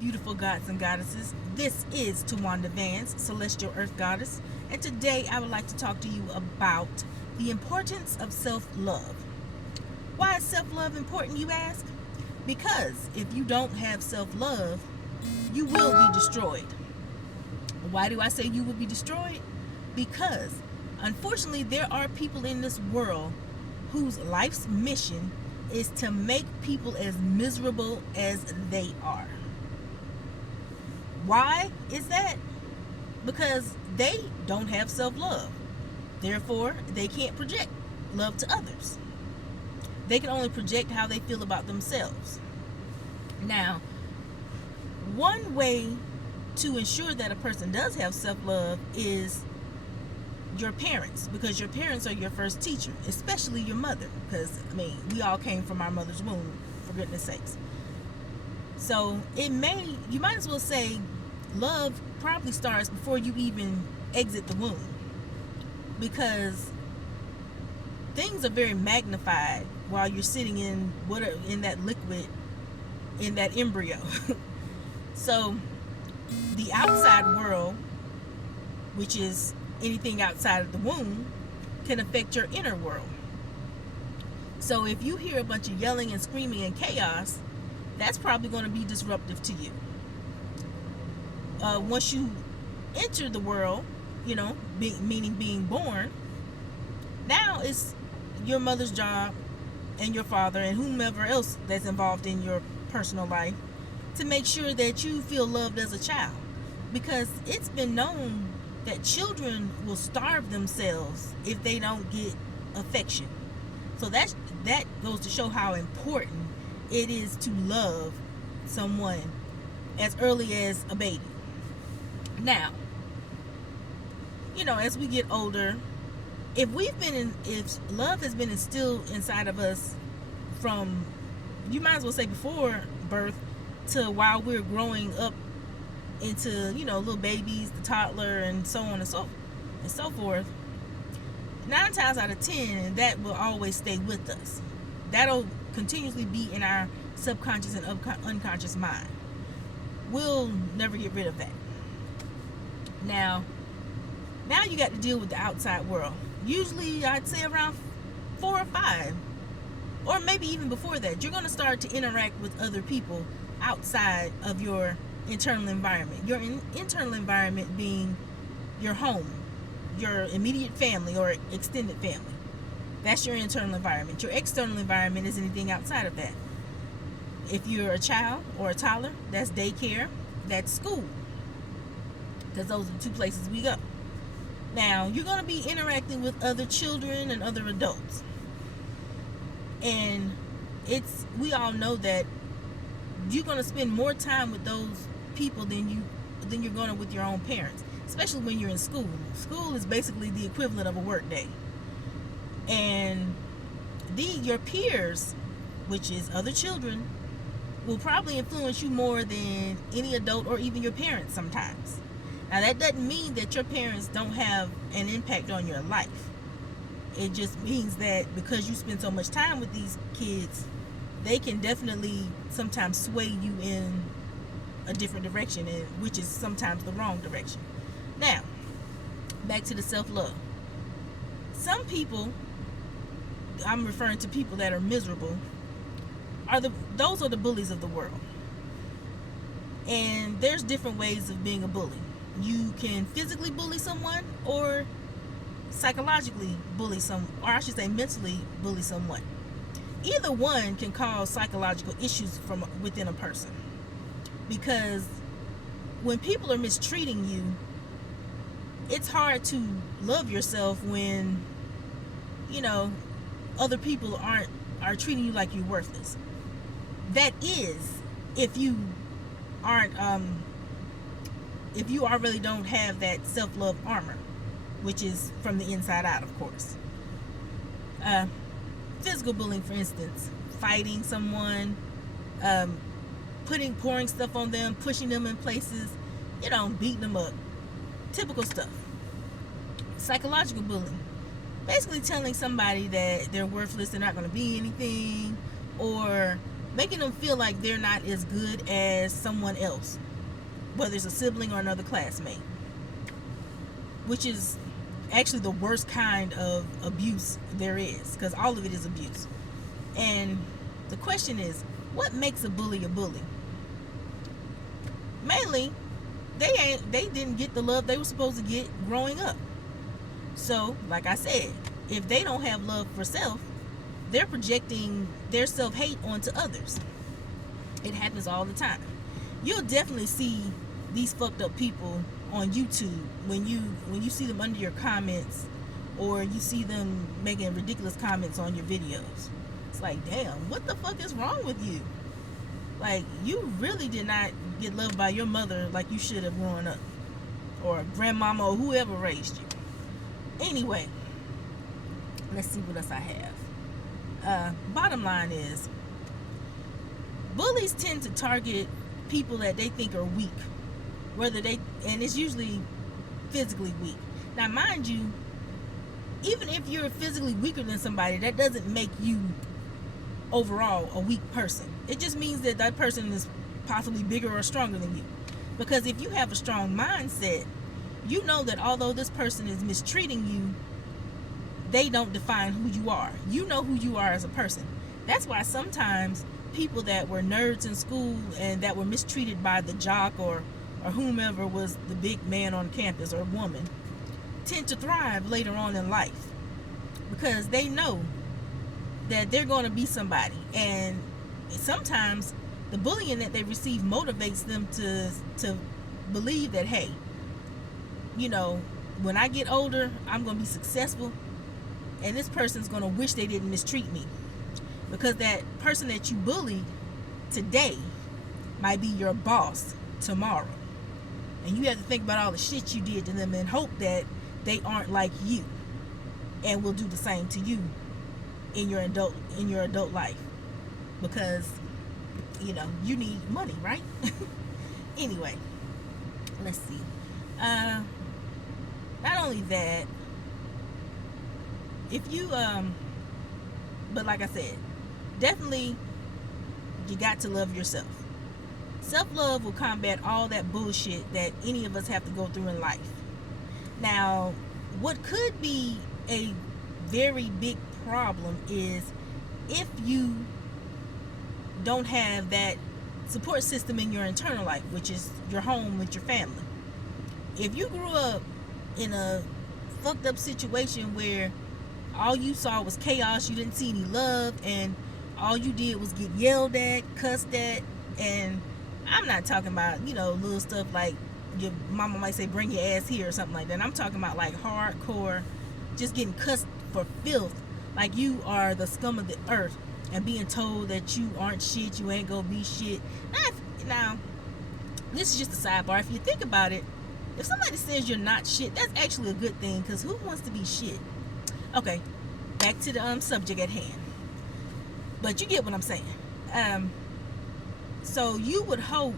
Beautiful gods and goddesses. This is Tawanda Vance, Celestial Earth Goddess, and today I would like to talk to you about the importance of self-love. Why is self-love important, you ask? Because if you don't have self-love, you will be destroyed. Why do I say you will be destroyed? Because unfortunately there are people in this world whose life's mission is to make people as miserable as they are. Why is that? Because they don't have self-love. Therefore, they can't project love to others. They can only project how they feel about themselves. Now, one way to ensure that a person does have self-love is your parents, because your parents are your first teacher, especially your mother, because we all came from our mother's womb, for goodness sakes. So you might as well say love probably starts before you even exit the womb, because things are very magnified while you're sitting in that liquid, in that embryo. So the outside world, which is anything outside of the womb, can affect your inner world. So if you hear a bunch of yelling and screaming and chaos, that's probably going to be disruptive to you. Once you enter the world, meaning being born, now it's your mother's job and your father and whomever else that's involved in your personal life to make sure that you feel loved as a child, because it's been known that children will starve themselves if they don't get affection. So that goes to show how important it is to love someone as early as a baby. Now, as we get older, if love has been instilled inside of us from, you might as well say, before birth to while we're growing up into, little babies, the toddler, and so on and so forth, 9 times out of 10, that will always stay with us. That'll continuously be in our subconscious and unconscious mind. We'll never get rid of that. Now you got to deal with the outside world. Usually, I'd say around 4 or 5, or maybe even before that, you're going to start to interact with other people outside of your internal environment. Your internal environment being your home, your immediate family or extended family. That's your internal environment. Your external environment is anything outside of that. If you're a child or a toddler, that's daycare, that's school, because those are the 2 places we go. Now, you're going to be interacting with other children and other adults, and we all know that you're going to spend more time with those people than you're going to with your own parents, especially when you're in school. School is basically the equivalent of a work day, and your peers, which is other children, will probably influence you more than any adult or even your parents sometimes. Now, that doesn't mean that your parents don't have an impact on your life. It just means that because you spend so much time with these kids, they can definitely sometimes sway you in a different direction, which is sometimes the wrong direction. Now, back to the self-love. Some people, I'm referring to people that are miserable, those are the bullies of the world. And there's different ways of being a bully. You can physically bully someone, or psychologically bully or I should say mentally bully someone. Either one can cause psychological issues from within a person, because when people are mistreating you, it's hard to love yourself when other people are treating you like you're worthless. That is, if you already don't have that self-love armor, which is from the inside out, of course. Physical bullying, for instance, fighting someone, pouring stuff on them, pushing them in places, beating them up, typical stuff. Psychological bullying, basically telling somebody that they're worthless, they're not going to be anything, or making them feel like they're not as good as someone else, whether it's a sibling or another classmate, which is actually the worst kind of abuse there is, because all of it is abuse. And the question is, what makes a bully a bully? Mainly, they didn't get the love they were supposed to get growing up. So, like I said, if they don't have love for self, they're projecting their self-hate onto others. It happens all the time. You'll definitely see these fucked up people on YouTube when you see them under your comments, or you see them making ridiculous comments on your videos. It's like, damn, what the fuck is wrong with you? Like, you really did not get loved by your mother like you should have growing up, or grandmama, or whoever raised you. Anyway, let's see what else I have. Bottom line is, bullies tend to target people that they think are weak, and it's usually physically weak. Now, mind you, even if you're physically weaker than somebody, that doesn't make you overall a weak person. It just means that that person is possibly bigger or stronger than you. Because if you have a strong mindset, you know that although this person is mistreating you, they don't define who you are. You know who you are as a person. That's why sometimes people that were nerds in school and that were mistreated by the jock or whomever was the big man on campus, or woman, tend to thrive later on in life, because they know that they're going to be somebody. And sometimes the bullying that they receive motivates them to believe that, hey, you know, when I get older, I'm going to be successful, and this person's going to wish they didn't mistreat me, because that person that you bullied today might be your boss tomorrow. And you have to think about all the shit you did to them and hope that they aren't like you and will do the same to you in your adult life, because, you know, you need money, right? Anyway, let's see. Not only that, if you but like I said, definitely you got to love yourself. Self-love will combat all that bullshit that any of us have to go through in life. Now, what could be a very big problem is if you don't have that support system in your internal life, which is your home with your family. If you grew up in a fucked up situation where all you saw was chaos, you didn't see any love, and all you did was get yelled at, cussed at, and I'm not talking about, you know, little stuff like your mama might say bring your ass here or something like that. I'm talking about like hardcore, just getting cussed for filth, like you are the scum of the earth, and being told that you aren't shit, you ain't gonna be shit. Now, this is just a sidebar. If you think about it, if somebody says you're not shit, that's actually a good thing, because who wants to be shit? Okay, back to the subject at hand. But you get what I'm saying. So you would hope,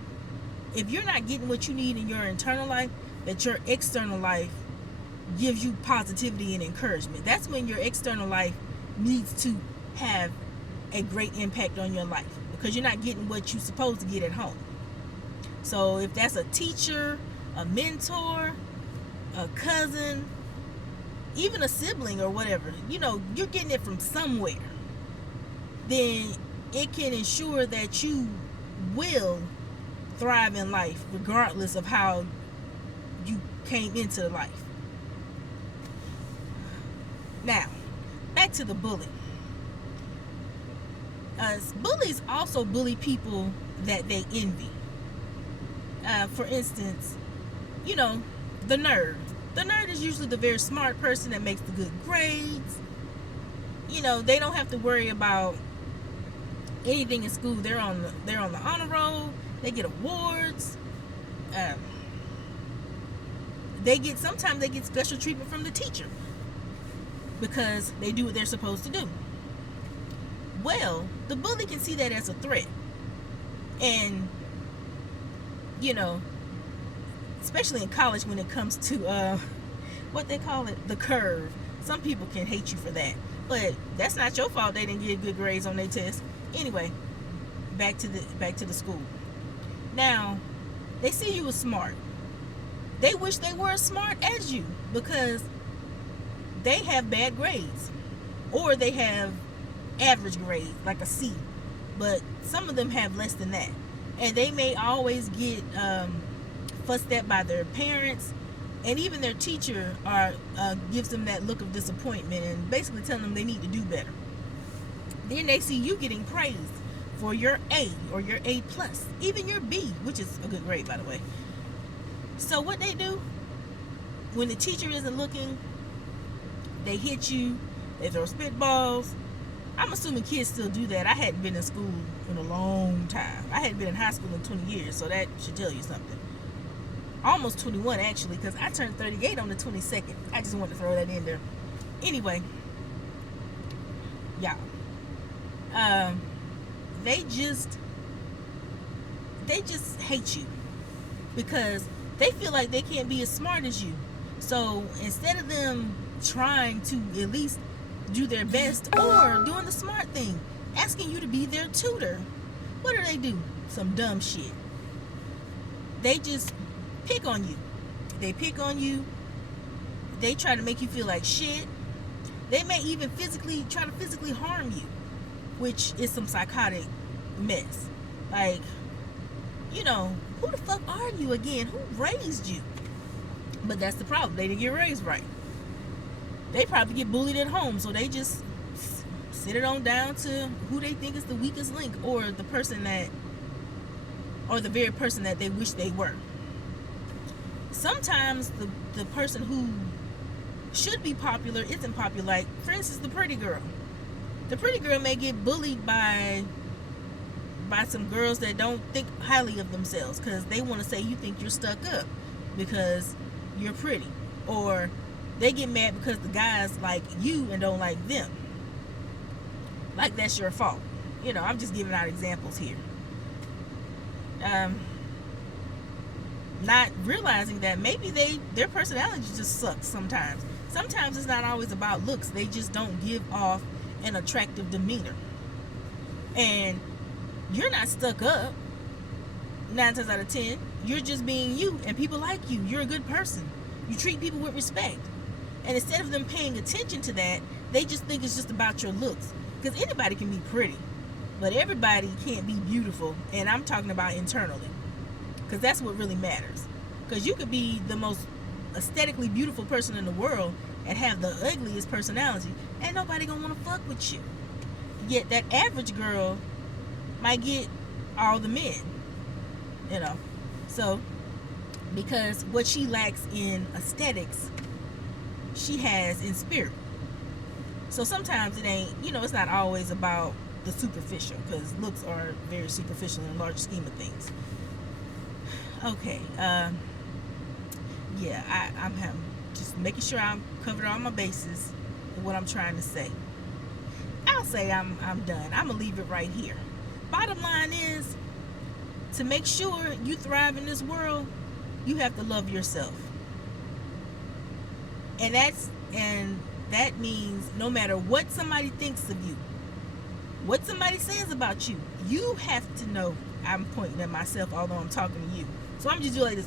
if you're not getting what you need in your internal life, that your external life gives you positivity and encouragement. That's when your external life needs to have a great impact on your life, because you're not getting what you're supposed to get at home. So if that's a teacher, a mentor, a cousin, even a sibling or whatever, you know, you're getting it from somewhere, then it can ensure that you will thrive in life regardless of how you came into life. Now, back to the bully. Bullies also bully people that they envy. For instance, you know, the nerd. The nerd is usually the very smart person that makes the good grades. You know, they don't have to worry about anything in school. They're on the honor roll. They get awards. Sometimes they get special treatment from the teacher because they do what they're supposed to do. Well, the bully can see that as a threat. And, you know, especially in college when it comes to what they call it, the curve. Some people can hate you for that, but that's not your fault they didn't get good grades on their test. Anyway, back to the school. Now, they see you as smart. They wish they were as smart as you because they have bad grades, or they have average grades, like a C, but some of them have less than that, and they may always get fussed at by their parents, and even their teacher gives them that look of disappointment and basically telling them they need to do better. Then they see you getting praised for your A or your A plus, even your B, which is a good grade, by the way. So what they do when the teacher isn't looking, they hit you, they throw spitballs. I'm assuming kids still do that. I hadn't been in school in a long time. I hadn't been in high school in 20 years, so that should tell you something. Almost 21 actually, because I turned 38 on the 22nd. I just wanted to throw that in there. Anyway, y'all, they just hate you because they feel like they can't be as smart as you. So instead of them trying to at least do their best or doing the smart thing, asking you to be their tutor, what do? Some dumb shit. They just pick on you. They pick on you. They try to make you feel like shit. They may even try to physically harm you, which is some psychotic mess. Like, who the fuck are you again? Who raised you? But that's the problem. They didn't get raised right. They probably get bullied at home, so they just sit it on down to who they think is the weakest link, or the very person that they wish they were. Sometimes the person who should be popular isn't popular. Like, for instance, the pretty girl. The pretty girl may get bullied by some girls that don't think highly of themselves because they want to say you think you're stuck up because you're pretty, or they get mad because the guys like you and don't like them. Like that's your fault. I'm just giving out examples here. Not realizing that maybe their personality just sucks sometimes. Sometimes it's not always about looks. They just don't give off an attractive demeanor. And you're not stuck up 9 times out of 10. You're just being you, and people like you. You're a good person. You treat people with respect. And instead of them paying attention to that, they just think it's just about your looks. Because anybody can be pretty, but everybody can't be beautiful. And I'm talking about internally, because that's what really matters. Because you could be the most aesthetically beautiful person in the world and have the ugliest personality, and nobody gonna want to fuck with you. Yet that average girl might get all the men, so because what she lacks in aesthetics, she has in spirit. So sometimes it ain't, it's not always about the superficial, because looks are very superficial in a large scheme of things. Okay, I'm just making sure I'm covered all my bases and what I'm trying to say. I'll say I'm done. I'm gonna leave it right here. Bottom line is, to make sure you thrive in this world, you have to love yourself. And that means no matter what somebody thinks of you, what somebody says about you, you have to know. I'm pointing at myself, although I'm talking to you. So I'm just doing like this.